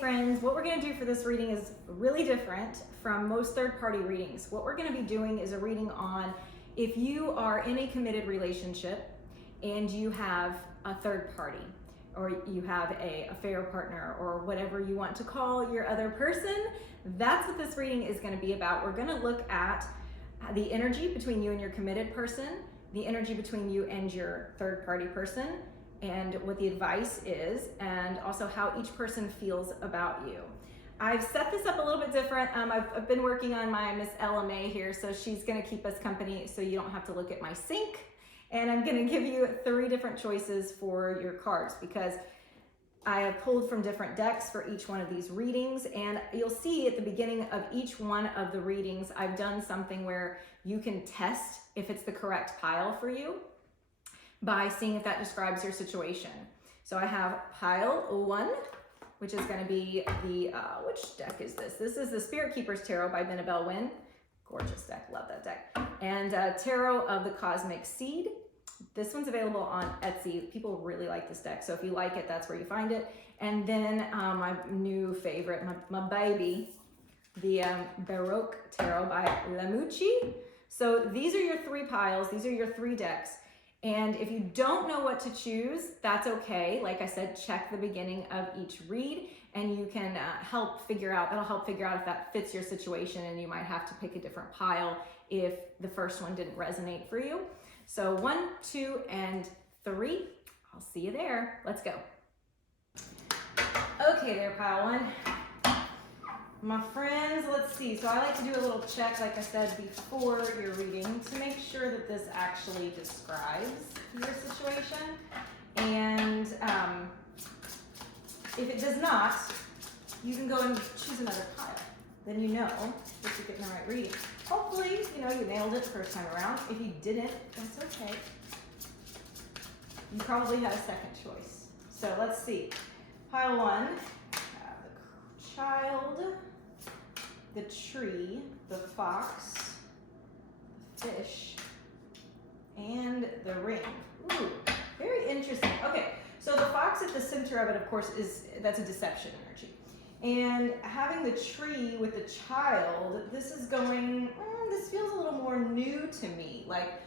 friends, what we're going to do for this reading is really different from most third-party readings. What we're going to be doing is a reading on if you are in a committed relationship and you have a third party, or you have a affair partner, or whatever you want to call your other person. That's what this reading is going to be about. We're going to look at the energy between you and your committed person, the energy between you and your third party person, and what the advice is, and also how each person feels about you. I've set this up a little bit different. I've been working on my Miss LMA here, so she's gonna keep us company so you don't have to look at my sink. And I'm gonna give you 3 different choices for your cards because I have pulled from different decks for each one of these readings. And you'll see at the beginning of each one of the readings, I've done something where you can test if it's the correct pile for you by seeing if that describes your situation. So I have pile 1, which is going to be the, which deck is this? This is the Spirit Keepers Tarot by Benabel Wynn. Gorgeous deck, love that deck. And Tarot of the Cosmic Seed. This one's available on Etsy. People really like this deck, so if you like it, that's where you find it. And then my new favorite, my baby, the Baroque Tarot by Lamucci. So these are your 3 piles, these are your 3 decks. And if you don't know what to choose, that's okay. Like I said, check the beginning of each read and you can that'll help figure out if that fits your situation, and you might have to pick a different pile if the first one didn't resonate for you. So 1, 2, and 3. I'll see you there. Let's go. Okay there, pile 1. My friends, let's see. So I like to do a little check, like I said, before your reading to make sure that this actually describes your situation. And if it does not, you can go and choose another pile. Then you know that you're getting the right reading. Hopefully, you nailed it the first time around. If you didn't, that's okay. You probably had a second choice. So let's see. Pile 1, the child, the tree, the fox, the fish, and the ring. Ooh, very interesting. Okay, so the fox at the center of it, of course, that's a deception energy. And having the tree with the child, this is going, this feels a little more new to me. Like,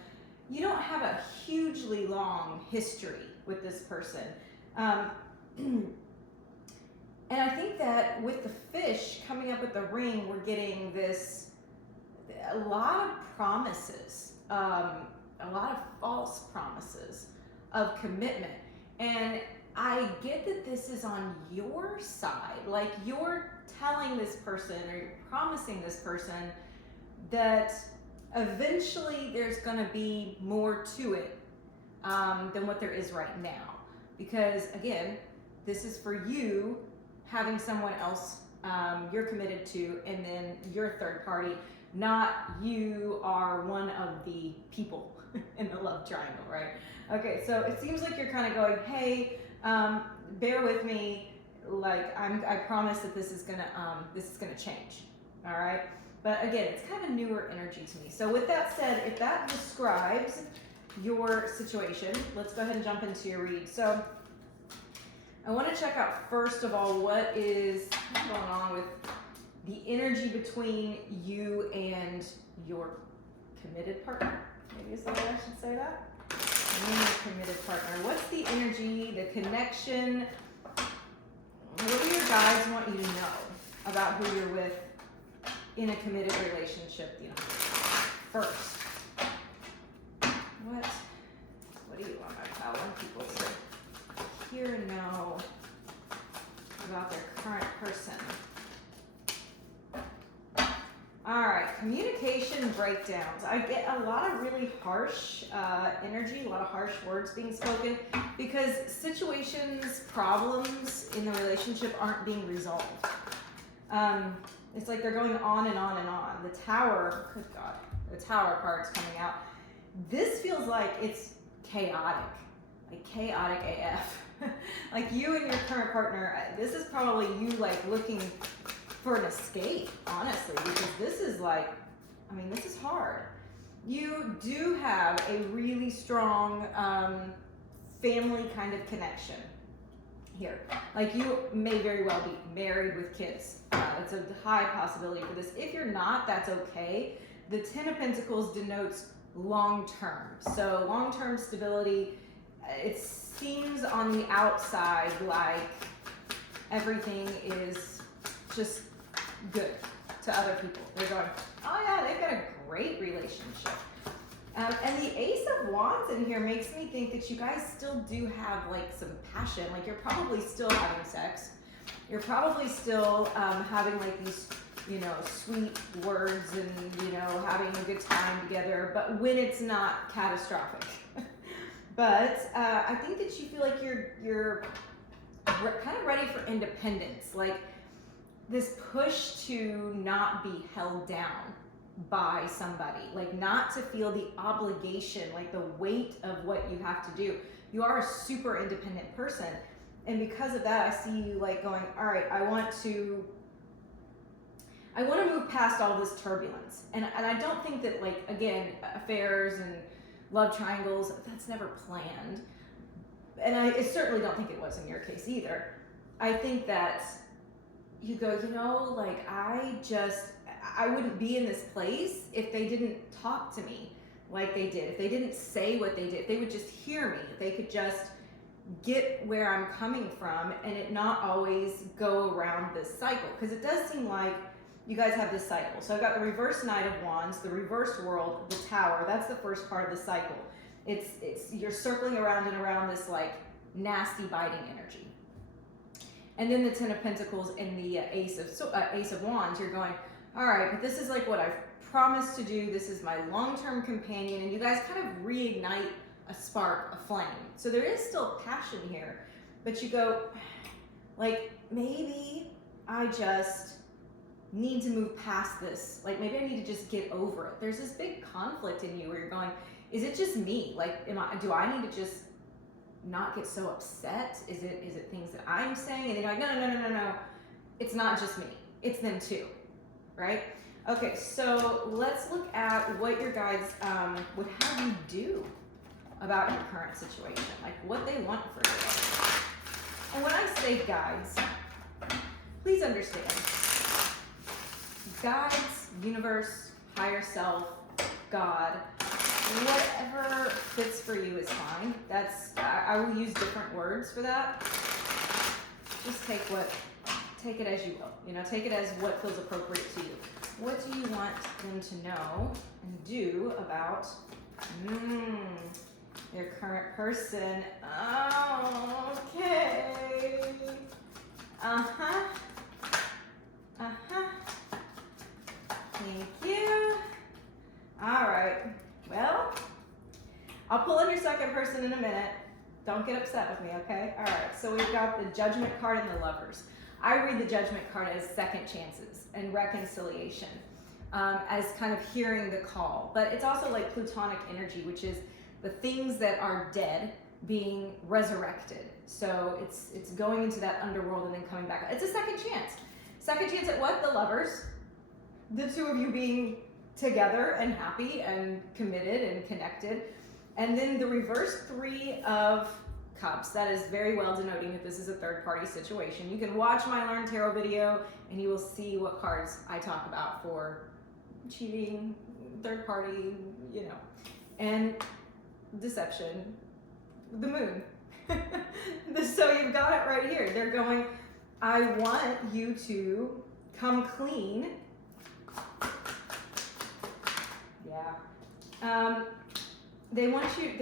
you don't have a hugely long history with this person. And I think that with the fish coming up with the ring, we're getting a lot of promises, a lot of false promises of commitment. And I get that this is on your side, like you're telling this person or you're promising this person that eventually there's gonna be more to it than what there is right now. Because again, this is for you having someone else you're committed to, and then your third party, not you are one of the people in the love triangle, right? Okay, so it seems like you're kind of going, hey, bear with me, like I promise that this is gonna change, all right? But again, it's kind of a newer energy to me. So with that said, if that describes your situation, let's go ahead and jump into your read. So I want to check out, first of all, what's going on with the energy between you and your committed partner. Maybe is the way I should say that. You and your committed partner. What's the energy, the connection? What do your guides want you to know about who you're with in a committed relationship? First. What do you want my pal? Want people to hear and know about their current person? All right, communication breakdowns. I get a lot of really harsh energy, a lot of harsh words being spoken because situations, problems in the relationship aren't being resolved. It's like they're going on and on and on. The tower, good God, the tower card's coming out. This feels like it's chaotic, like chaotic AF. Like you and your current partner, this is probably you like looking for an escape, honestly, because this is like, this is hard. You do have a really strong family kind of connection. here. Like you may very well be married with kids. That's a high possibility for this. If you're not, that's okay. The Ten of Pentacles denotes long-term. So long-term stability, it seems on the outside like everything is just good to other people. They're going, oh yeah, they've got a great relationship. And the Ace of Wands in here makes me think that you guys still do have like some passion. Like you're probably still having sex. You're probably still having like these, you know, sweet words and, you know, having a good time together, but when it's not catastrophic. But I think that you feel like you're kind of ready for independence. Like this push to not be held down by somebody, like not to feel the obligation, like the weight of what you have to do. You are a super independent person, and because of that, I see you like going, all right, I want to move past all this turbulence. And I don't think that, like, again, affairs and love triangles, that's never planned. And I certainly don't think it was in your case either. I think that you go, you know, like I wouldn't be in this place if they didn't talk to me like they did, if they didn't say what they did, if they would just hear me, if they could just get where I'm coming from and it not always go around this cycle. Because it does seem like you guys have this cycle. So I've got the reverse Knight of Wands, the reversed world, the Tower. That's the first part of the cycle. It's you're circling around and around this like nasty biting energy. And then the Ten of Pentacles and the Ace of Wands, you're going, all right, but this is like what I've promised to do. This is my long-term companion. And you guys kind of reignite a spark, a flame. So there is still passion here, but you go, like, maybe I just need to move past this. Like, maybe I need to just get over it. There's this big conflict in you where you're going, is it just me? Like, do I need to just not get so upset? Is it things that I'm saying? And they're like, no. It's not just me. It's them too. Right? Okay, so let's look at what your guides would have you do about your current situation, like what they want for you. And when I say guides, please understand, guides, universe, higher self, God, whatever fits for you is fine. I will use different words for that. Just take it as you will. You know, take it as what feels appropriate to you. What do you want them to know and do about your current person? Okay. Thank you. All right. Well, I'll pull in your second person in a minute. Don't get upset with me, okay? All right. So we've got the Judgment card and the Lovers. I read the Judgment card as second chances and reconciliation, as kind of hearing the call. But it's also like Plutonic energy, which is the things that are dead being resurrected. So it's going into that underworld and then coming back. It's a second chance. Second chance at what? The Lovers. The two of you being together and happy and committed and connected. And then the reverse Three of Cups. That is very well denoting that this is a third party situation. You can watch my Learn Tarot video and you will see what cards I talk about for cheating, third party, you know, and deception, the Moon. So you've got it right here. They're going, I want you to come clean. Yeah. They want you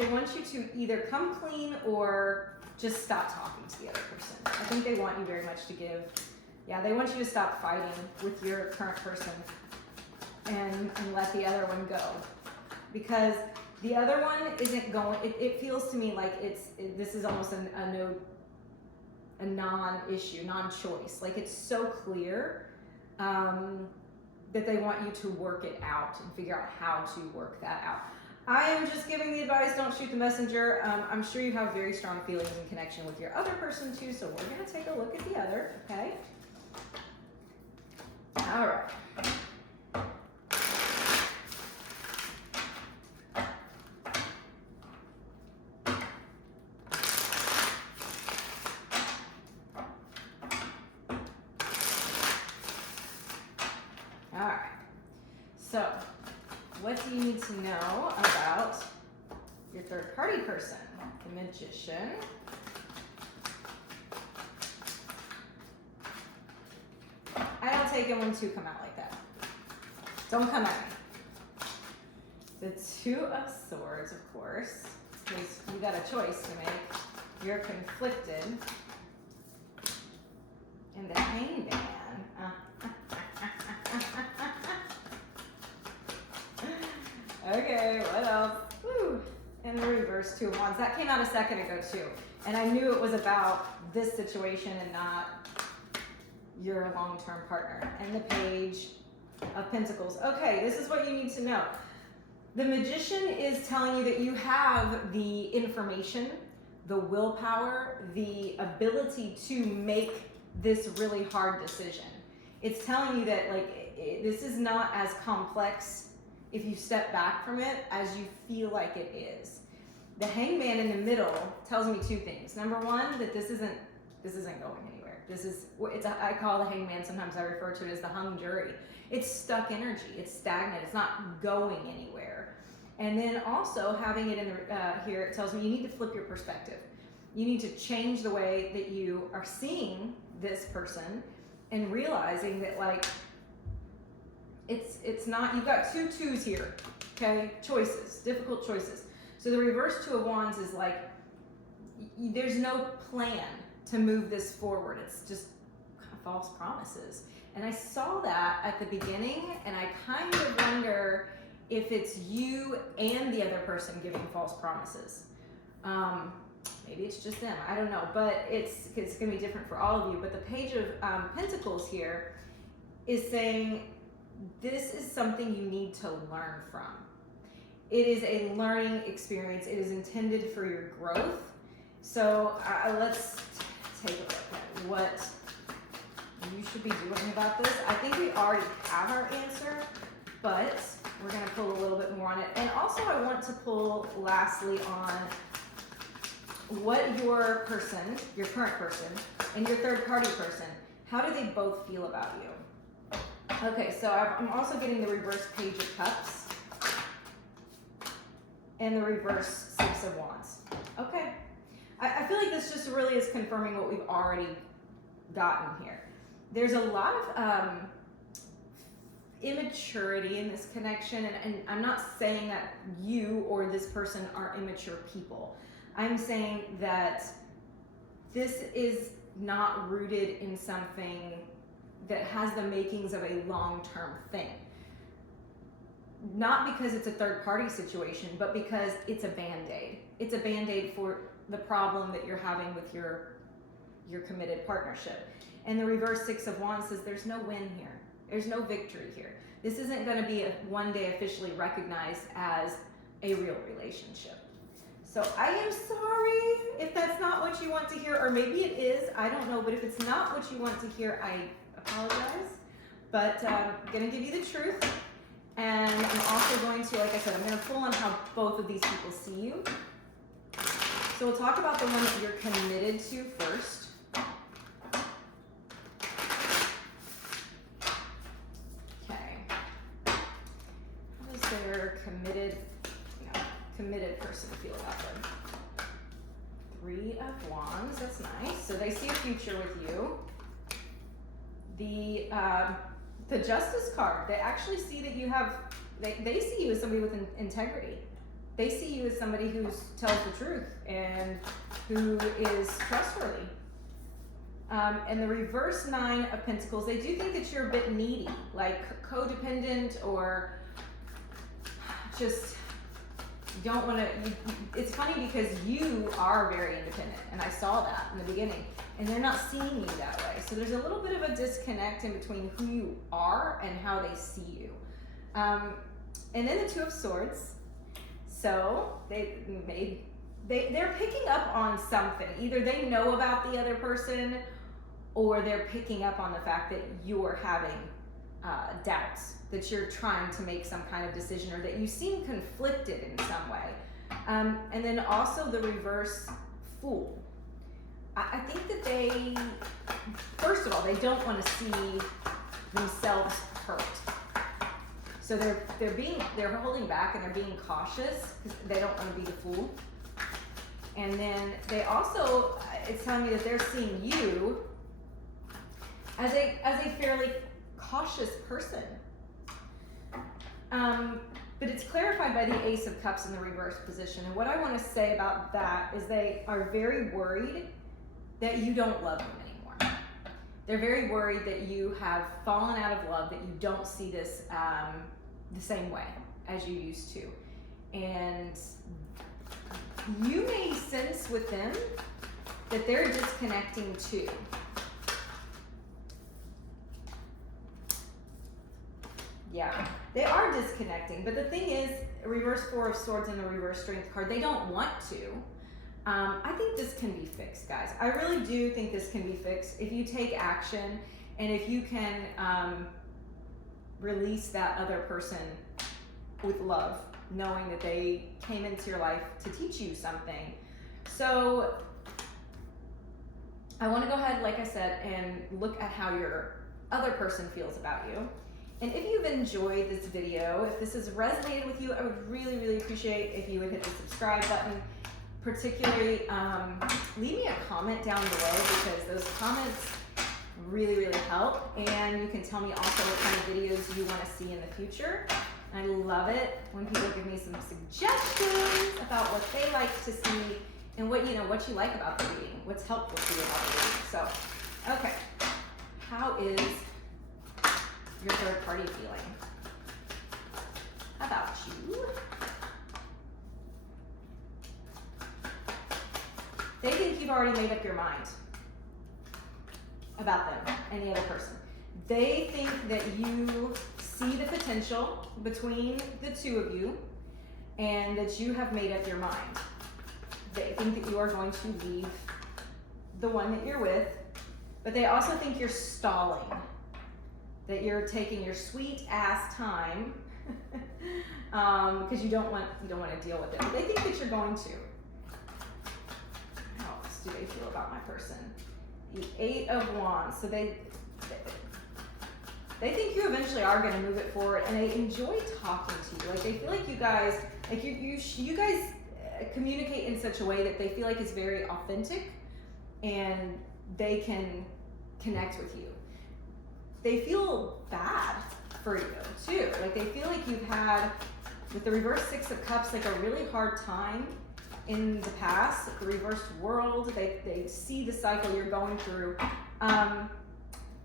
to either come clean or just stop talking to the other person. I think they want you very much to give. Yeah, they want you to stop fighting with your current person and let the other one go. Because the other one isn't going, it feels to me like this is almost a non-issue, non-choice. Like it's so clear that they want you to work it out and figure out how to work that out. I am just giving the advice, don't shoot the messenger. I'm sure you have very strong feelings and connection with your other person too, so we're gonna take a look at the other, okay? All right. So, what do you need to know about your third party person? The Magician. I don't take it when two come out like that. Don't come at me. The Two of Swords, of course, because you got a choice to make. You're conflicted. And the Hangman. Okay, what else? Woo. And the reverse Two of Wands. That came out a second ago too. And I knew it was about this situation and not your long-term partner. And the Page of Pentacles. Okay, this is what you need to know. The Magician is telling you that you have the information, the willpower, the ability to make this really hard decision. It's telling you that this is not as complex if you step back from it as you feel like it is. The Hangman in the middle tells me two things. Number one, that this isn't going anywhere. I call the Hangman, sometimes I refer to it as the hung jury. It's stuck energy, it's stagnant, it's not going anywhere. And then also having it in here, it tells me you need to flip your perspective. You need to change the way that you are seeing this person and realizing that it's not, you've got two twos here, okay? Choices, difficult choices. So the reverse Two of Wands is there's no plan to move this forward. It's just kind of false promises. And I saw that at the beginning, and I kind of wonder if it's you and the other person giving false promises. Maybe it's just them, I don't know, but it's gonna be different for all of you. But the Page of Pentacles here is saying this is something you need to learn from. It is a learning experience. It is intended for your growth. So let's take a look at what you should be doing about this. I think we already have our answer, but we're going to pull a little bit more on it. And also I want to pull lastly on what your person, your current person, and your third party person, how do they both feel about you? Okay, so I'm also getting the reverse Page of Cups and the reverse Six of Wands. Okay. I feel like this just really is confirming what we've already gotten here. There's a lot of immaturity in this connection, and I'm not saying that you or this person are immature people. I'm saying that this is not rooted in something that has the makings of a long-term thing. Not because it's a third-party situation, but because it's a Band-Aid. It's a Band-Aid for the problem that you're having with your committed partnership. And the reverse Six of Wands says there's no win here. There's no victory here. This isn't going to be one day officially recognized as a real relationship. So I am sorry if that's not what you want to hear, or maybe it is, I don't know, but if it's not what you want to hear, I apologize. But I'm going to give you the truth. And I'm also going to, like I said, I'm going to pull on how both of these people see you. So we'll talk about the one that you're committed to first. Okay. How does their committed person feel about them? Three of Wands, that's nice. So they see a future with you. The Justice card, they actually see that you have, they see you as somebody with integrity. They see you as somebody who tells the truth and who is trustworthy. And the reverse Nine of Pentacles, they do think that you're a bit needy, like codependent, or just don't want to, it's funny because you are very independent, and I saw that in the beginning, and they're not seeing you that way. So there's a little bit of a disconnect in between who you are and how they see you. And then the Two of Swords. So they're picking up on something. Either they know about the other person, or they're picking up on the fact that you're having doubts, that you're trying to make some kind of decision, or that you seem conflicted in some way. And then also the reverse Fool. I think that they, first of all, they don't want to see themselves hurt. So they're holding back and they're being cautious because they don't want to be the fool. And then they also, it's telling me that they're seeing you as a fairly cautious person. But it's clarified by the Ace of Cups in the reverse position. And what I want to say about that is they are very worried that you don't love them anymore. They're very worried that you have fallen out of love, that you don't see this the same way as you used to. And you may sense with them that they're disconnecting too. Yeah, they are disconnecting. But the thing is, a reverse Four of Swords and a reverse Strength card, they don't want to. I think this can be fixed, guys. I really do think this can be fixed if you take action and if you can release that other person with love, knowing that they came into your life to teach you something. So I want to go ahead, like I said, and look at how your other person feels about you. And if you've enjoyed this video, if this has resonated with you, I would really, really appreciate if you would hit the subscribe button. Particularly, leave me a comment down below because those comments really, really help. And you can tell me also what kind of videos you want to see in the future. I love it when people give me some suggestions about what they like to see and what you like about the reading, what's helpful to you about the reading. So, okay, how is your third party feeling? How about you? They think you've already made up your mind about them and the other person. They think that you see the potential between the two of you and that you have made up your mind. They think that you are going to leave the one that you're with, but they also think you're stalling, that you're taking your sweet ass time because you don't want to deal with it. But they think that you're going to. How else do they feel about my person? The Eight of Wands. So they think you eventually are going to move it forward, and they enjoy talking to you. Like they feel like you guys, like you guys communicate in such a way that they feel like it's very authentic, and they can connect with you. They feel bad for you too. Like they feel like you've had, with the reverse Six of Cups, like a really hard time in the past, the reversed world. They see the cycle you're going through.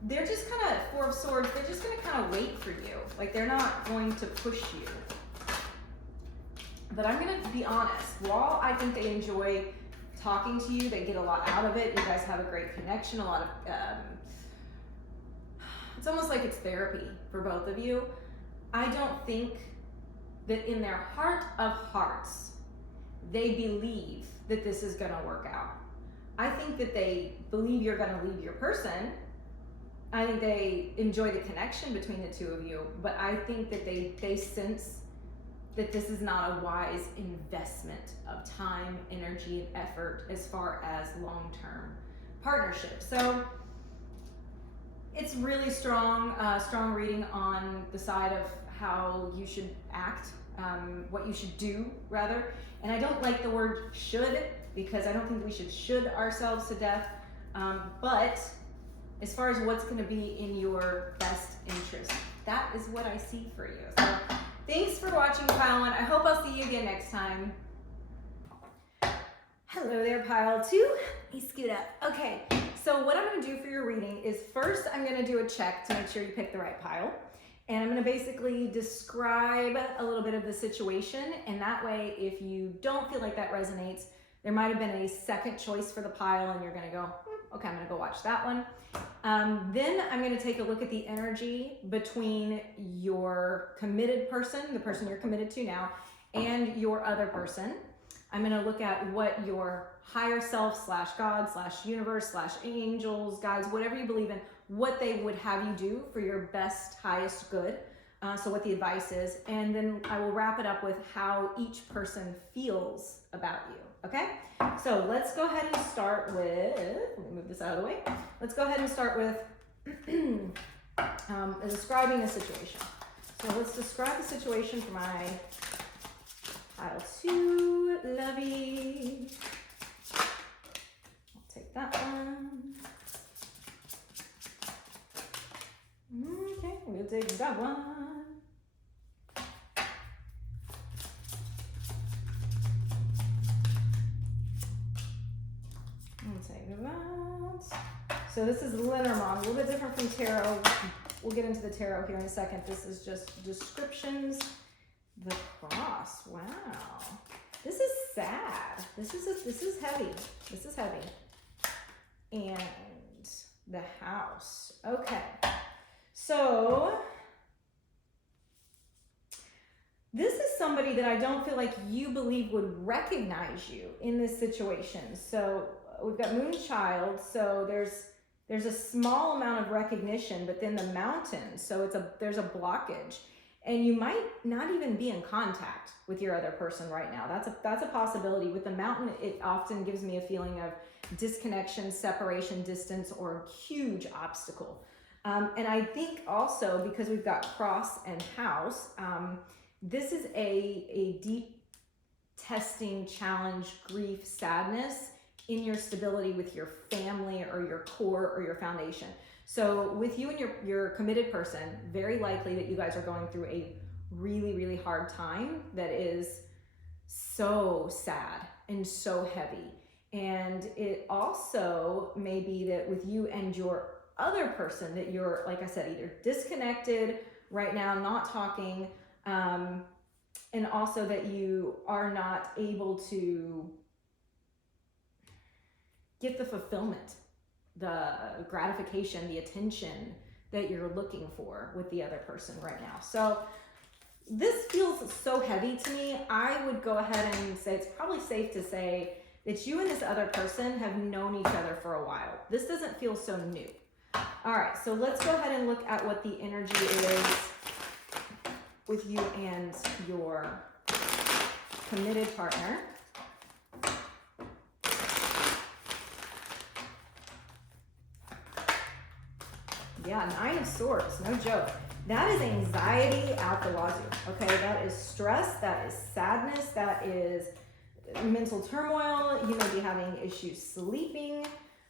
They're just kind of, Four of Swords, they're just going to kind of wait for you. Like they're not going to push you. But I'm going to be honest, while I think they enjoy talking to you, they get a lot out of it. You guys have a great connection, a lot of, it's almost like it's therapy for both of you. I don't think that in their heart of hearts, they believe that this is going to work out. I think that they believe you're going to leave your person. I think they enjoy the connection between the two of you, but I think that they sense that this is not a wise investment of time, energy, and effort as far as long-term partnership. So it's really strong reading on the side of how you should act, what you should do rather. And I don't like the word should, because I don't think we should ourselves to death. But as far as what's going to be in your best interest, that is what I see for you. So thanks for watching, Pile 1. I hope I'll see you again next time. Hello there, Pile 2. Let me scoot up. Okay, so what I'm going to do for your reading is first I'm going to do a check to make sure you pick the right pile. And I'm going to basically describe a little bit of the situation. And that way, if you don't feel like that resonates, there might have been a second choice for the pile and you're going to go, okay, I'm going to go watch that one. Then I'm going to take a look at the energy between your committed person, the person you're committed to now, and your other person. I'm going to look at what your higher self / God / universe / angels, guides, whatever you believe in, what they would have you do for your best, highest good. So what the advice is. And then I will wrap it up with how each person feels about you. Okay? So let's go ahead and start with, let me move this out of the way. Let's go ahead and start with describing a situation. So So let's describe the situation for my pile 2 lovey. I'll take that one. Okay, we'll take that one. We'll take that. So this is Lenormand, a little bit different from tarot. We'll get into the tarot here in a second. This is just descriptions. The cross. Wow. This is sad. This is heavy. This is heavy. And the house. Okay. So this is somebody that I don't feel like you believe would recognize you in this situation. So we've got Moonchild. So there's a small amount of recognition, but then the mountain. So there's a blockage. And you might not even be in contact with your other person right now. That's a possibility. With the mountain, it often gives me a feeling of disconnection, separation, distance, or a huge obstacle. And I think also because we've got cross and house, this is a deep testing, challenge, grief, sadness in your stability with your family or your core or your foundation. So with you and your committed person, very likely that you guys are going through a really, really hard time that is so sad and so heavy. And it also may be that with you and your other person that you're, like I said, either disconnected right now, not talking, and also that you are not able to get the fulfillment, the gratification, the attention that you're looking for with the other person right now. So this feels so heavy to me. I would go ahead and say it's probably safe to say that you and this other person have known each other for a while. This doesn't feel so new. All right, so let's go ahead and look at what the energy is with you and your committed partner. Yeah, 9 of Swords, no joke. That is anxiety out the wazoo, okay? That is stress, that is sadness, that is mental turmoil. You may be having issues sleeping.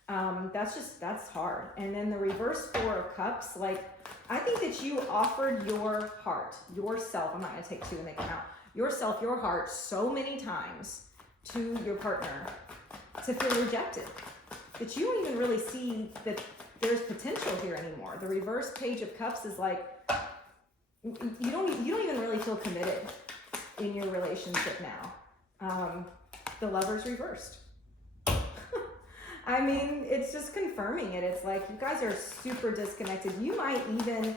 That's hard. And then the reverse 4 of Cups, like, I think that you offered your heart, yourself, I'm not gonna take 2 in the count, yourself, your heart so many times to your partner to feel rejected, that you don't even really see that there's potential here anymore. The reverse Page of Cups is like, you don't even really feel committed in your relationship now. The Lover's reversed. I mean, it's just confirming it. It's like you guys are super disconnected. You might even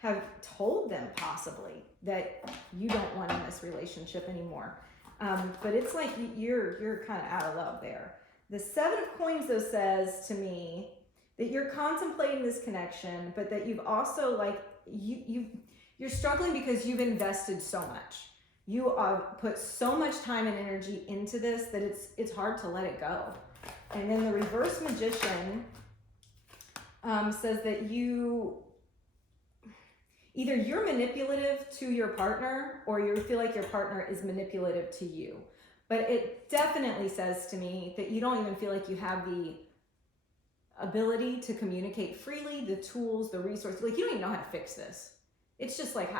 have told them possibly that you don't want in this relationship anymore. But it's like you're kind of out of love there. The 7 of Coins though says to me that you're contemplating this connection, but that you've also like, you're struggling because you've invested so much. You put so much time and energy into this that it's hard to let it go. And then the reverse Magician says that either you're manipulative to your partner or you feel like your partner is manipulative to you. But it definitely says to me that you don't even feel like you have the ability to communicate freely, the tools, the resources. Like, you don't even know how to fix this. It's just like,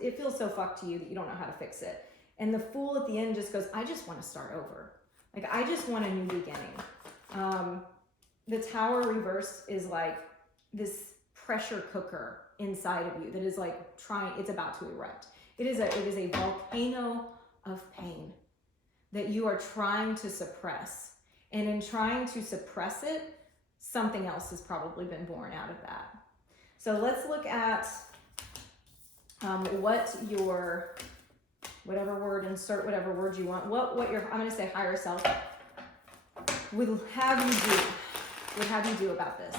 it feels so fucked to you that you don't know how to fix it. And the Fool at the end just goes, I just want to start over. Like, I just want a new beginning. The Tower reversed is like this pressure cooker inside of you that is like it's about to erupt. It is a volcano of pain that you are trying to suppress. And in trying to suppress it, something else has probably been born out of that. So let's look at what your, whatever word, insert whatever word you want, what your, I'm going to say higher self would have you do about this.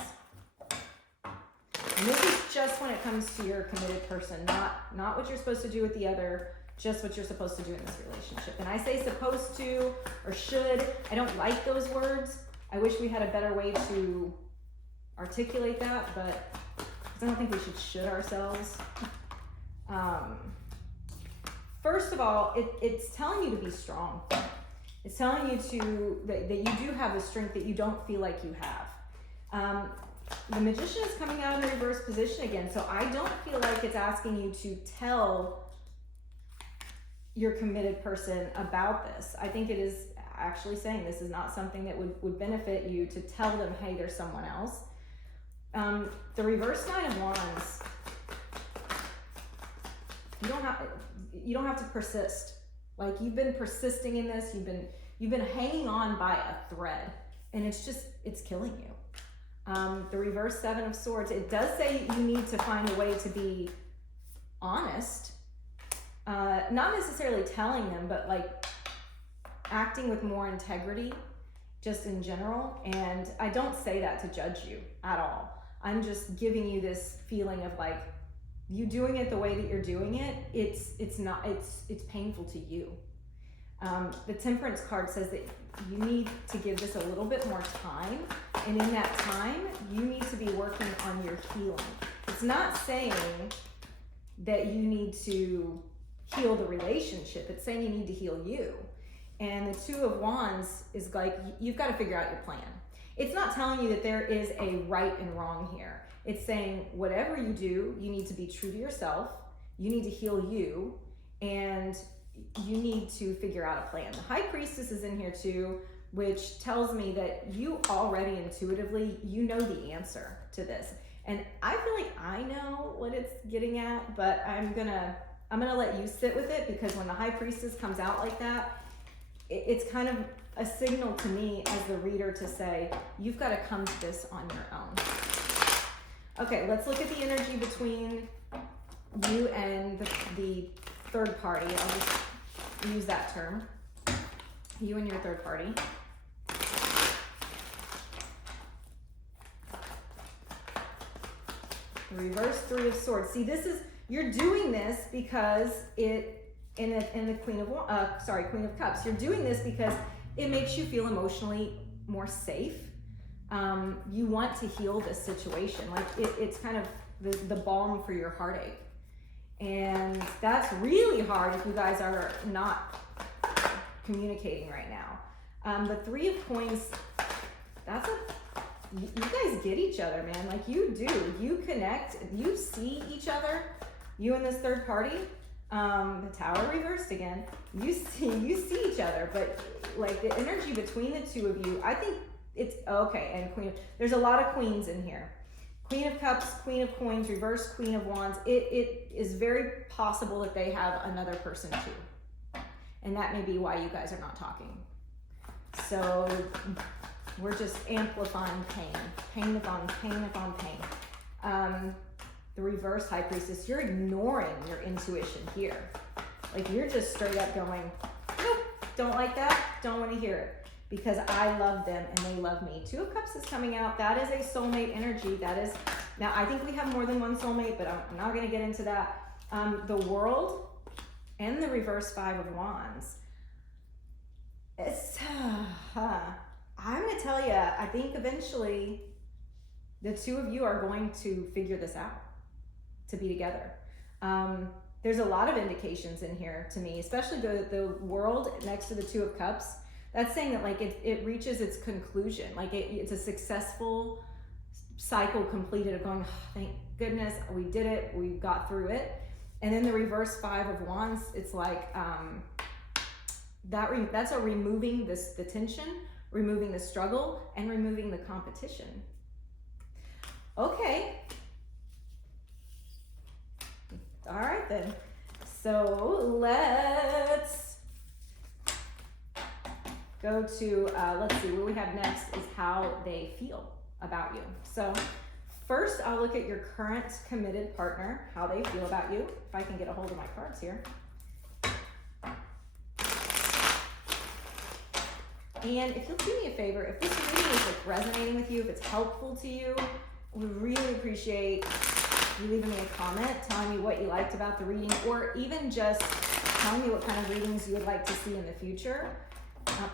And this is just when it comes to your committed person, not what you're supposed to do with the other, just what you're supposed to do in this relationship. And I say supposed to or should. I don't like those words. I wish we had a better way to articulate that, but I don't think we should ourselves. First of all, it's telling you to be strong. It's telling you that you do have a strength that you don't feel like you have. The Magician is coming out in the reverse position again, so I don't feel like it's asking you to tell your committed person about this. I think it is actually saying this is not something that would benefit you to tell them, hey, there's someone else. The reverse Nine of Wands, you don't have to persist. Like, you've been persisting in this, you've been hanging on by a thread, and it's killing you. The reverse Seven of Swords, it does say you need to find a way to be honest, not necessarily telling them, but like acting with more integrity just in general. And I don't say that to judge you at all. I'm just giving you this feeling of like, you doing it the way that you're doing it, it's painful to you. The Temperance card says that you need to give this a little bit more time, and in that time you need to be working on your healing. It's not saying that you need to heal the relationship, it's saying you need to heal you. And the Two of Wands is like, you've got to figure out your plan. It's not telling you that there is a right and wrong here. It's saying whatever you do, you need to be true to yourself, you need to heal you, and you need to figure out a plan. The High Priestess is in here too, which tells me that you already intuitively, you know the answer to this. And I feel like I know what it's getting at, but I'm gonna let you sit with it, because when the High Priestess comes out like that, it's kind of a signal to me as the reader to say, you've got to come to this on your own. Okay, let's look at the energy between you and the third party. I'll just use that term. You and your third party. Reverse Three of Swords. See, you're doing this because in the Queen of Cups. You're doing this because it makes you feel emotionally more safe. You want to heal this situation. Like, it's kind of the balm for your heartache. And that's really hard if you guys are not communicating right now. The Three of Coins, you guys get each other, man. Like, you do. You connect. You see each other. You and this third party. The Tower reversed again. You see each other, but like the energy between the two of you, I think it's okay. And there's a lot of queens in here. Queen of Cups, Queen of Coins, reverse Queen of Wands. It is very possible that they have another person too. And that may be why you guys are not talking. So we're just amplifying pain upon pain upon pain. The reverse High Priestess, you're ignoring your intuition here. Like, you're just straight up going, nope, don't like that, don't want to hear it, because I love them and they love me. Two of Cups is coming out. That is a soulmate energy. Now I think we have more than one soulmate, but I'm not going to get into that. The World and the reverse Five of Wands. I'm going to tell you, I think eventually the two of you are going to figure this out, to be together. There's a lot of indications in here to me, especially the World next to the Two of Cups. That's saying that like it reaches its conclusion. Like it's a successful cycle completed of going, oh, thank goodness we did it, we got through it. And then the reverse Five of Wands, it's like that's a removing the tension, removing the struggle, and removing the competition. Okay. All right then. So let's go to, let's see, what we have next is how they feel about you. So first I'll look at your current committed partner, how they feel about you, if I can get a hold of my cards here. And if you'll do me a favor, if this reading is like resonating with you, if it's helpful to you, we really appreciate you leaving me a comment, telling me what you liked about the reading, or even just telling me what kind of readings you would like to see in the future.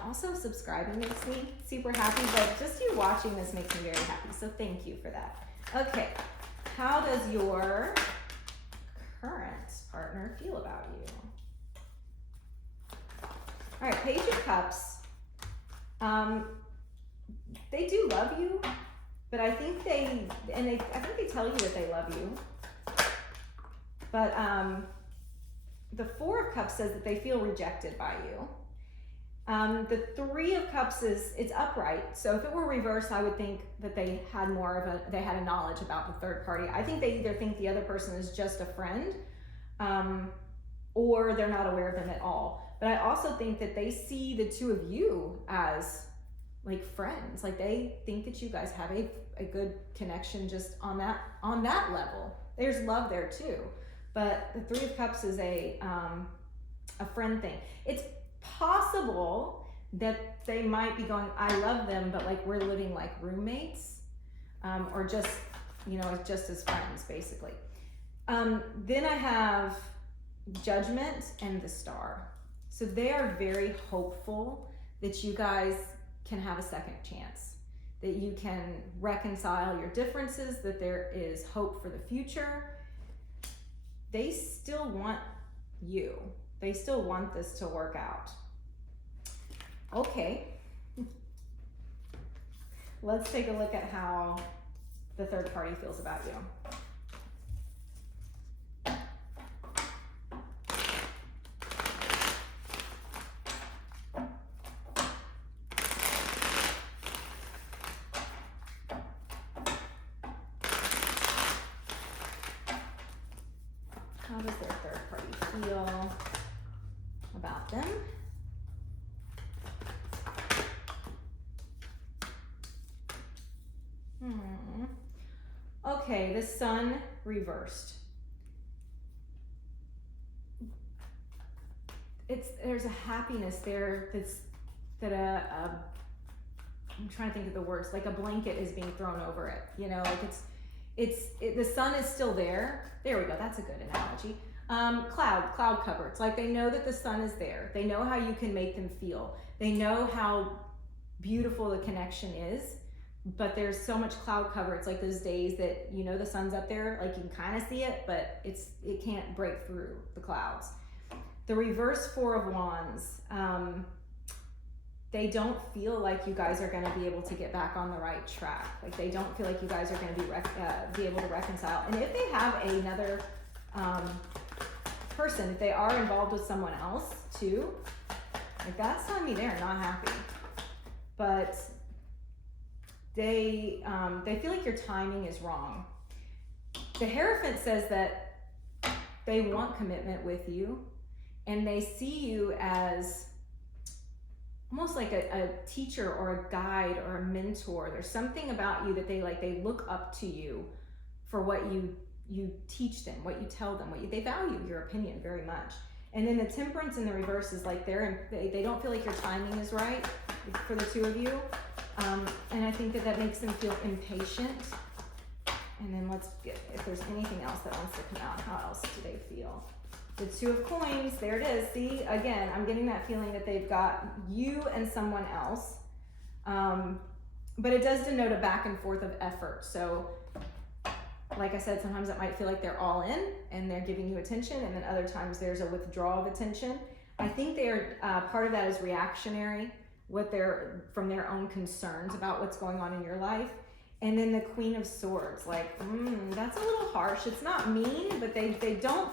Also, subscribing makes me super happy, but just you watching this makes me very happy, so thank you for that. Okay, how does your current partner feel about you? All right, Page of Cups. They do love you, but I think I think they tell you that they love you. But the Four of Cups says that they feel rejected by you. The Three of Cups it's upright. So if it were reversed, I would think that they had a knowledge about the third party. I think they either think the other person is just a friend, or they're not aware of them at all. But I also think that they see the two of you as like friends. Like they think that you guys have a good connection just on that level. There's love there too. But the Three of Cups is a friend thing. It's possible that they might be going, I love them, but like we're living like roommates, or just, just as friends, basically. Then I have Judgment and the Star. So they are very hopeful that you guys can have a second chance, that you can reconcile your differences, that there is hope for the future. They still want you. They still want this to work out. Okay. Let's take a look at how the third party feels about you. How does their third party feel about them? Okay, the Sun reversed. There's a happiness there I'm trying to think of the words, like a blanket is being thrown over it. Like the sun is still there. There we go. That's a good analogy. Cloud cover. It's like they know that the sun is there. They know how you can make them feel. They know how beautiful the connection is, but there's so much cloud cover. It's like those days that, the sun's up there, like you can kind of see it, but it can't break through the clouds. The reverse Four of Wands. They don't feel like you guys are going to be able to get back on the right track. Like they don't feel like you guys are going to be able to reconcile. And if they have another person, if they are involved with someone else too, like that's telling me they're not happy. But they feel like your timing is wrong. The Hierophant says that they want commitment with you, and they see you as almost like a teacher or a guide or a mentor. There's something about you that they look up to you for what you teach them, what you tell them, they value your opinion very much. And then the Temperance in the reverse is like they don't feel like your timing is right for the two of you. And I think that makes them feel impatient. And then let's get, if there's anything else that wants to come out, how else do they feel? The Two of Coins, there it is. See, again, I'm getting that feeling that they've got you and someone else. But it does denote a back and forth of effort. So, like I said, sometimes it might feel like they're all in and they're giving you attention, and then other times there's a withdrawal of attention. I think they're, part of that is reactionary, from their own concerns about what's going on in your life. And then the Queen of Swords, like, that's a little harsh. It's not mean, but they don't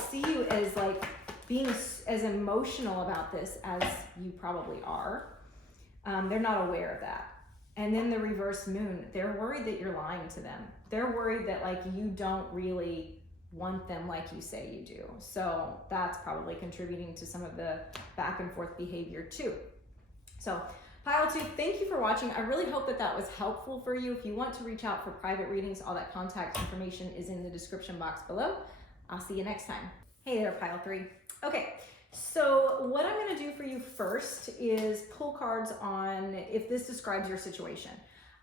see you as like being as emotional about this as you probably are. They're not aware of that. And then the reverse Moon, they're worried that you're lying to them. They're worried that like you don't really want them like you say you do. So that's probably contributing to some of the back and forth behavior too. So Pile 2, thank you for watching. I really hope that was helpful for you. If you want to reach out for private readings, all that contact information is in the description box below. I'll see you next time. Hey there, Pile 3. Okay, so what I'm going to do for you first is pull cards on if this describes your situation.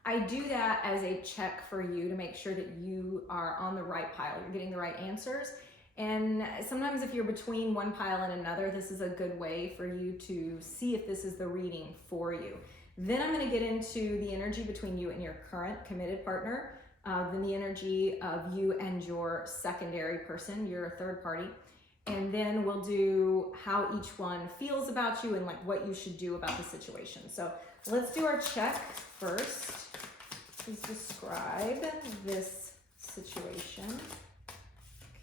I do that as a check for you to make sure that you are on the right pile, you're getting the right answers. And sometimes if you're between one pile and another, this is a good way for you to see if this is the reading for you. Then I'm going to get into the energy between you and your current committed partner. then the energy of you and your secondary person, your third party. And then we'll do how each one feels about you and like what you should do about the situation. So let's do our check first. Please describe this situation.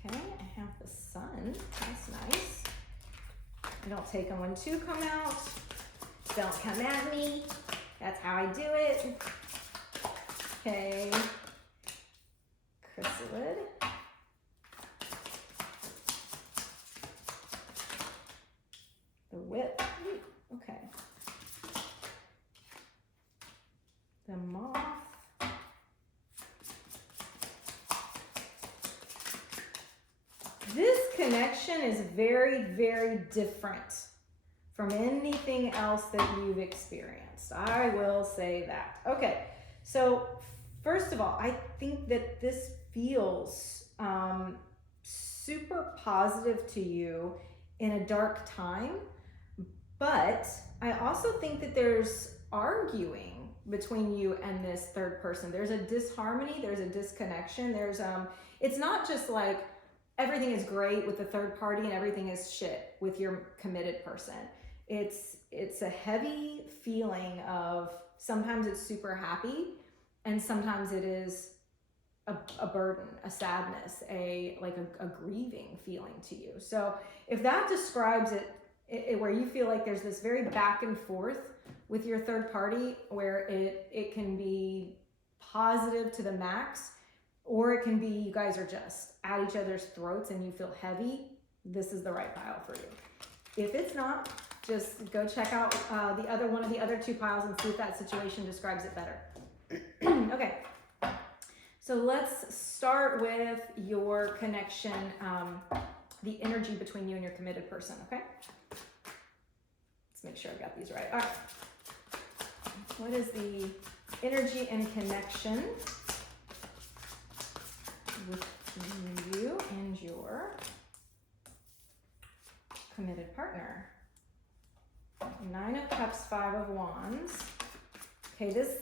Okay, I have the sun. That's nice. I don't take them when two come out. Don't come at me. That's how I do it. Okay. Chrysalid. The whip. Ooh, okay. The moth. This connection is very, very different from anything else that you've experienced. I will say that. Okay, so first of all, I think that this feels super positive to you in a dark time, but I also think that there's arguing between you and this third person. There's a disharmony, there's a disconnection, there's it's not just like everything is great with the third party and everything is shit with your committed person. It's a heavy feeling of sometimes it's super happy and sometimes it is a burden, a sadness, a grieving feeling to you. So if that describes it where you feel like there's this very back and forth with your third party where it can be positive to the max, or it can be you guys are just at each other's throats and you feel heavy, this is the right pile for you. If it's not, just go check out the other one of the other two piles and see if that situation describes it better. Okay, so let's start with your connection, the energy between you and your committed person, okay? Let's make sure I've got these right. All right. What is the energy and connection between you and your committed partner? 9 of Cups, 5 of Wands. Okay, this,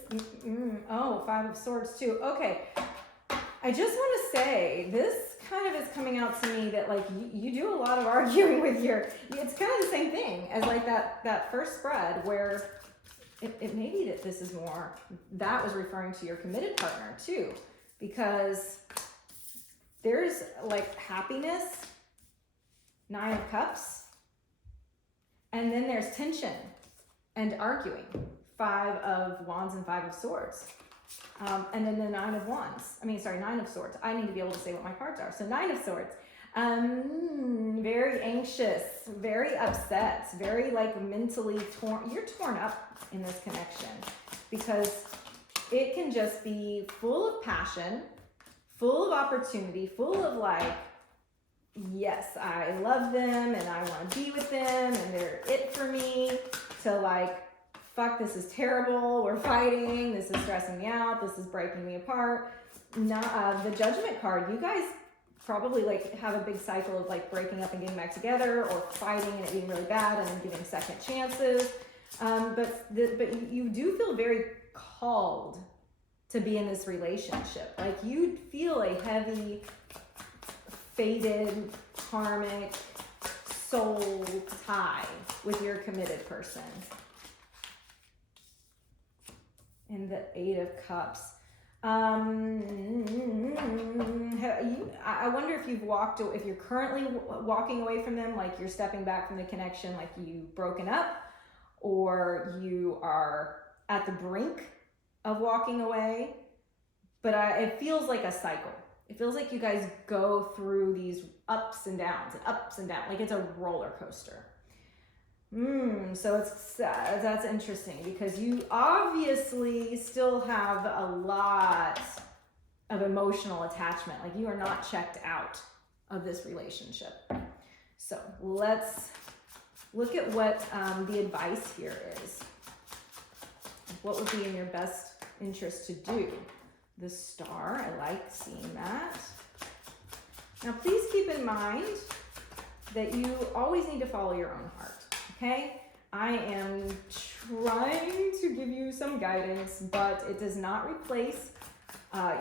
5 of Swords too. Okay, I just want to say, this kind of is coming out to me that like you do a lot of arguing with it's kind of the same thing as like that first spread where it may be that this is more, that was referring to your committed partner too, because there's like happiness, 9 of Cups, and then there's tension and arguing, 5 of Wands and 5 of Swords. And then the 9 of Wands. 9 of Swords. I need to be able to say what my cards are. So 9 of Swords. Very anxious, very upset, very like mentally torn. You're torn up in this connection because it can just be full of passion, full of opportunity, full of like, yes, I love them and I want to be with them and they're it for me, to like, fuck, this is terrible, we're fighting, this is stressing me out, this is breaking me apart. The Judgment card, you guys probably like have a big cycle of like breaking up and getting back together, or fighting and it being really bad and then giving second chances. But you do feel very called to be in this relationship. Like you feel a heavy, fated, karmic soul tie with your committed person. And the 8 of Cups. I wonder if if you're currently walking away from them, like you're stepping back from the connection, like you've broken up, or you are at the brink of walking away. But it feels like a cycle. It feels like you guys go through these ups and downs, like it's a roller coaster. So that's interesting because you obviously still have a lot of emotional attachment. Like you are not checked out of this relationship. So let's look at what the advice here is. What would be in your best interest to do? The Star, I like seeing that. Now please keep in mind that you always need to follow your own heart. Okay, I am trying to give you some guidance, but it does not replace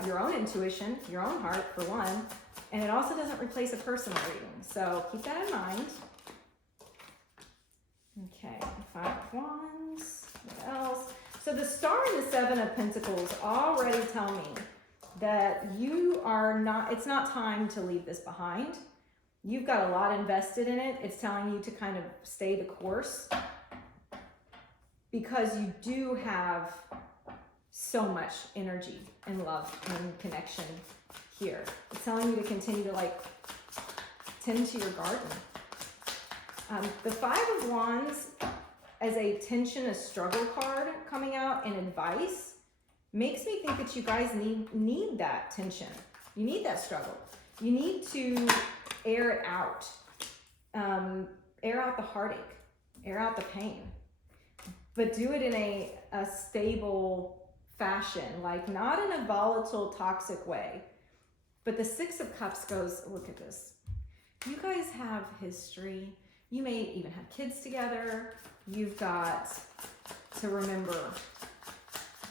your own intuition, your own heart, for one, and it also doesn't replace a personal reading. So keep that in mind. Okay, 5 of Wands. What else? So the Star and the 7 of Pentacles already tell me that you are not, it's not time to leave this behind. You've got a lot invested in it. It's telling you to kind of stay the course because you do have so much energy and love and connection here. It's telling you to continue to like tend to your garden. The 5 of Wands as a tension, a struggle card coming out and advice makes me think that you guys need that tension. You need that struggle. You need to air it out. Air out the heartache, air out the pain, but do it in a stable fashion, like not in a volatile, toxic way. But the 6 of Cups goes, look at this. You guys have history. You may even have kids together. You've got to remember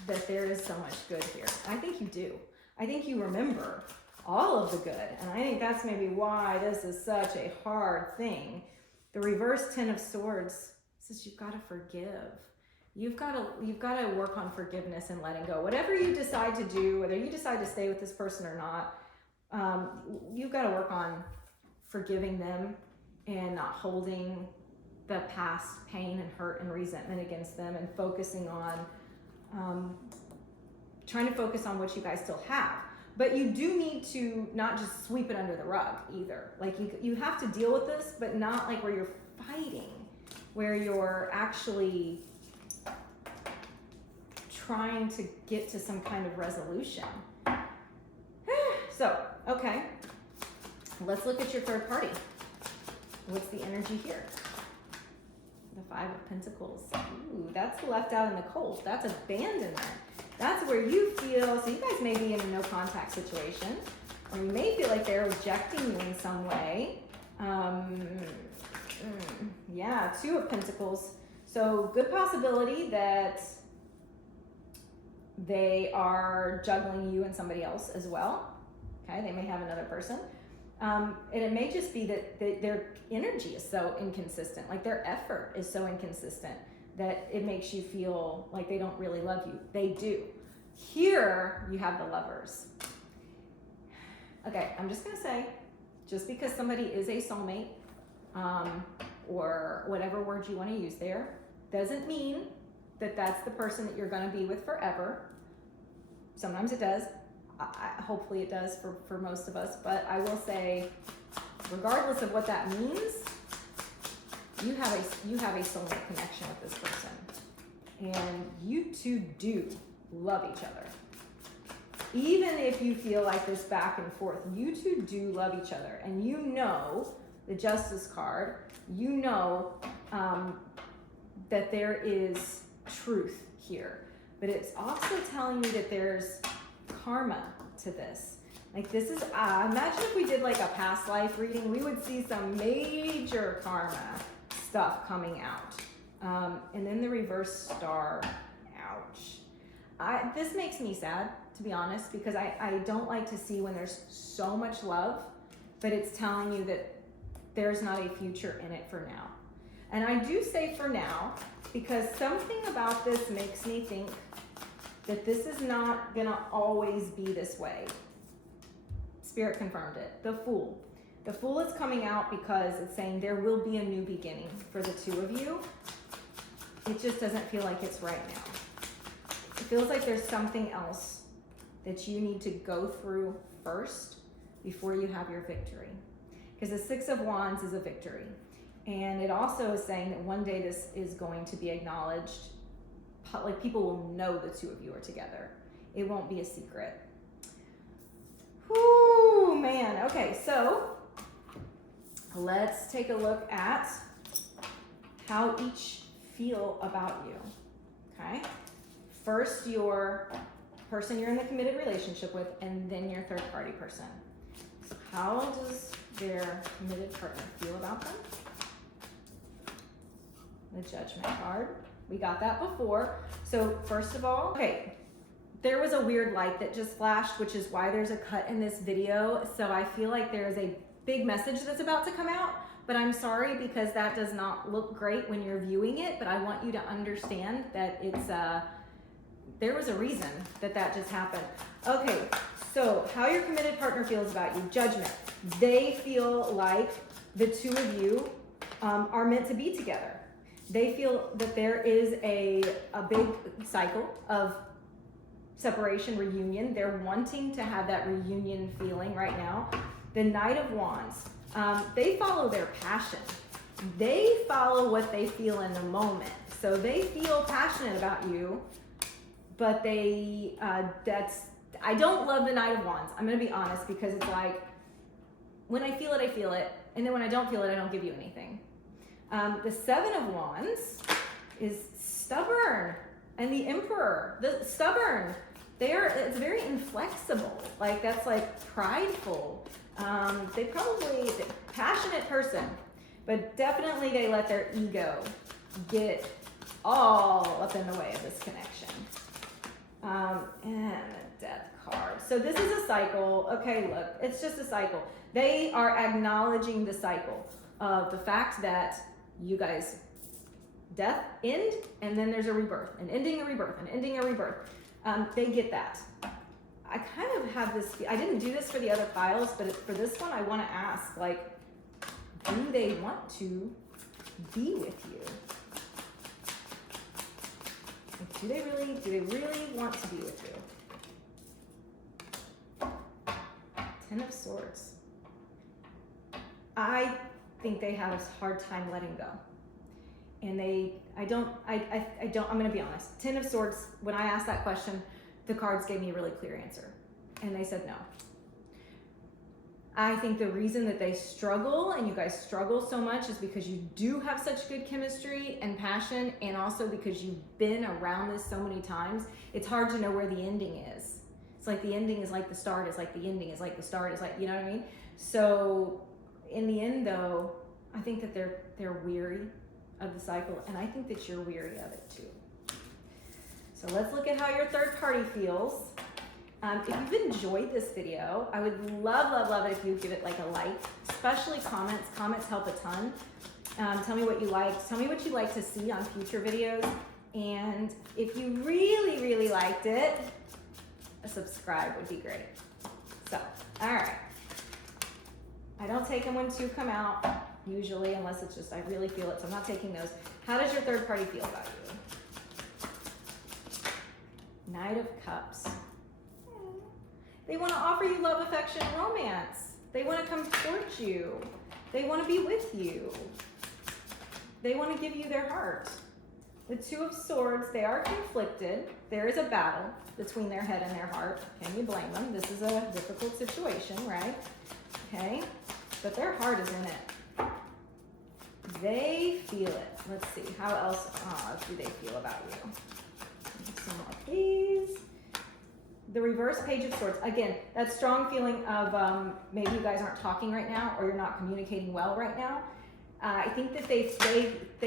that there is so much good here. I think you do. I think you remember all of the good. And I think that's maybe why this is such a hard thing. The reverse 10 of Swords says you've got to forgive. You've got to work on forgiveness and letting go. Whatever you decide to do, whether you decide to stay with this person or not, you've got to work on forgiving them and not holding the past pain and hurt and resentment against them, and focusing on trying to focus on what you guys still have. But you do need to not just sweep it under the rug either. Like you have to deal with this, but not like where you're fighting, where you're actually trying to get to some kind of resolution. So, okay, let's look at your third party. What's the energy here? The 5 of Pentacles. Ooh, that's left out in the cold. That's abandonment. That's where you feel, so you guys may be in a no contact situation, or you may feel like they're rejecting you in some way. Yeah, 2 of Pentacles. So good possibility that they are juggling you and somebody else as well. Okay, they may have another person. And it may just be that their energy is so inconsistent, like their effort is so inconsistent that it makes you feel like they don't really love you. They do. Here you have the Lovers. Okay, I'm just gonna say, just because somebody is a soulmate, or whatever word you want to use there, doesn't mean that that's the person that you're gonna be with forever. Sometimes it does. Hopefully it does for most of us, but I will say, regardless of what that means, you have a soulmate connection with this person, and you two do love each other. Even if you feel like this back and forth, you two do love each other, and you know the Justice card. You know that there is truth here, but it's also telling you that there's karma to this. Like this is, imagine if we did like a past life reading, we would see some major karma stuff coming out. And then the reverse Star, ouch. This makes me sad, to be honest, because I don't like to see when there's so much love, but it's telling you that there's not a future in it for now. And I do say for now, because something about this makes me think that this is not gonna always be this way. Spirit confirmed it. The Fool. The Fool is coming out because it's saying there will be a new beginning for the two of you. It just doesn't feel like it's right now. It feels like there's something else that you need to go through first before you have your victory. Because the 6 of Wands is a victory. And it also is saying that one day this is going to be acknowledged. Like people will know the two of you are together. It won't be a secret. Whoo, man. Okay, so let's take a look at how each feel about you. Okay. First, your person you're in a committed relationship with, and then your third party person. So how does their committed partner feel about them? The Judgment card. We got that before. So first of all, okay, there was a weird light that just flashed, which is why there's a cut in this video. So I feel like there is a big message that's about to come out, but I'm sorry because that does not look great when you're viewing it, but I want you to understand that it's, there was a reason that that just happened. Okay, so how your committed partner feels about you. Judgment. They feel like the two of you are meant to be together. They feel that there is a big cycle of separation, reunion. They're wanting to have that reunion feeling right now. The Knight of Wands, they follow their passion. They follow what they feel in the moment. So they feel passionate about you, but I don't love the Knight of Wands. I'm gonna be honest, because it's like, when I feel it, and then when I don't feel it, I don't give you anything. The Seven of Wands is stubborn, and the Emperor, the stubborn. It's very inflexible. Like, that's like prideful. They're passionate person, but definitely they let their ego get all up in the way of this connection. And the Death card. So this is a cycle. Okay, look, it's just a cycle. They are acknowledging the cycle of the fact that you guys, death, end, and then there's a rebirth, an ending, a rebirth, an ending, a rebirth. They get that. I kind of have this, I didn't do this for the other files, but for this one, I want to ask, like, do they want to be with you? Like, do they really want to be with you? Ten of Swords. I think they have a hard time letting go. And I'm gonna be honest. Ten of Swords, when I asked that question, the cards gave me a really clear answer. And they said no. I think the reason that they struggle, and you guys struggle so much, is because you do have such good chemistry and passion, and also because you've been around this so many times. It's hard to know where the ending is. It's like the ending is like the start, is like the ending is like the start, is like, you know what I mean? So in the end though, I think that they're weary of the cycle, and I think that you're weary of it too. So let's look at how your third party feels. If you've enjoyed this video, I would love it if you give it like a like, especially comments. Comments help a ton. Tell me what you liked. Tell me what you'd like to see on future videos. And if you really liked it, a subscribe would be great. So, all right. I don't take them when two come out, usually, unless it's just I really feel it, so I'm not taking those. How does your third party feel about you? Knight of Cups. They want to offer you love, affection, romance. They want to come towards you. They want to be with you. They want to give you their heart. The Two of Swords, they are conflicted. There is a battle between their head and their heart. Can you blame them? This is a difficult situation, right? Okay, but their heart is in it. They feel it. Let's see, how else do they feel about you? Some more, please. The reverse Page of Swords. Again, that strong feeling of maybe you guys aren't talking right now, or you're not communicating well right now. I think that they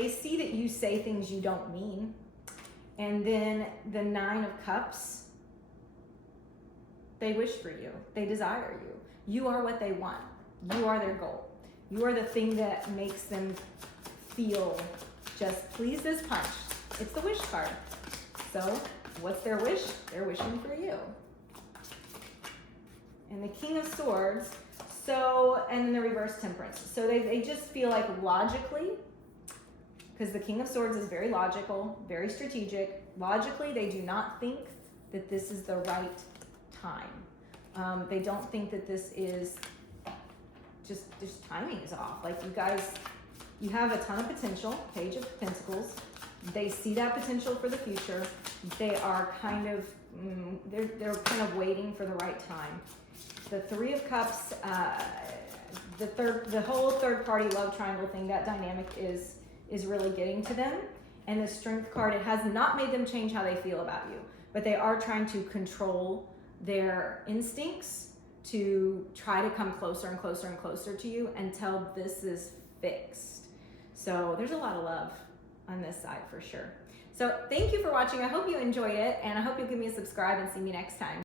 see that you say things you don't mean. And then the Nine of Cups, they wish for you. They desire you. You are what they want. You are their goal. You are the thing that makes them feel just please this punch. It's the wish card. So what's their wish? They're wishing for you. And the King of Swords, and then the reverse Temperance. So they just feel like logically, because the King of Swords is very logical, very strategic. Logically, they do not think that this is the right time. They don't think that this is just timing is off. Like, you guys, you have a ton of potential. Page of Pentacles. They see that potential for the future. They are kind of, they're kind of waiting for the right time. The Three of Cups, the whole third party love triangle thing, that dynamic is really getting to them. And the Strength card, it has not made them change how they feel about you, but they are trying to control their instincts to try to come closer and closer and closer to you until this is fixed. So there's a lot of love on this side for sure. So thank you for watching. I hope you enjoyed it, and I hope you'll give me a subscribe and see me next time.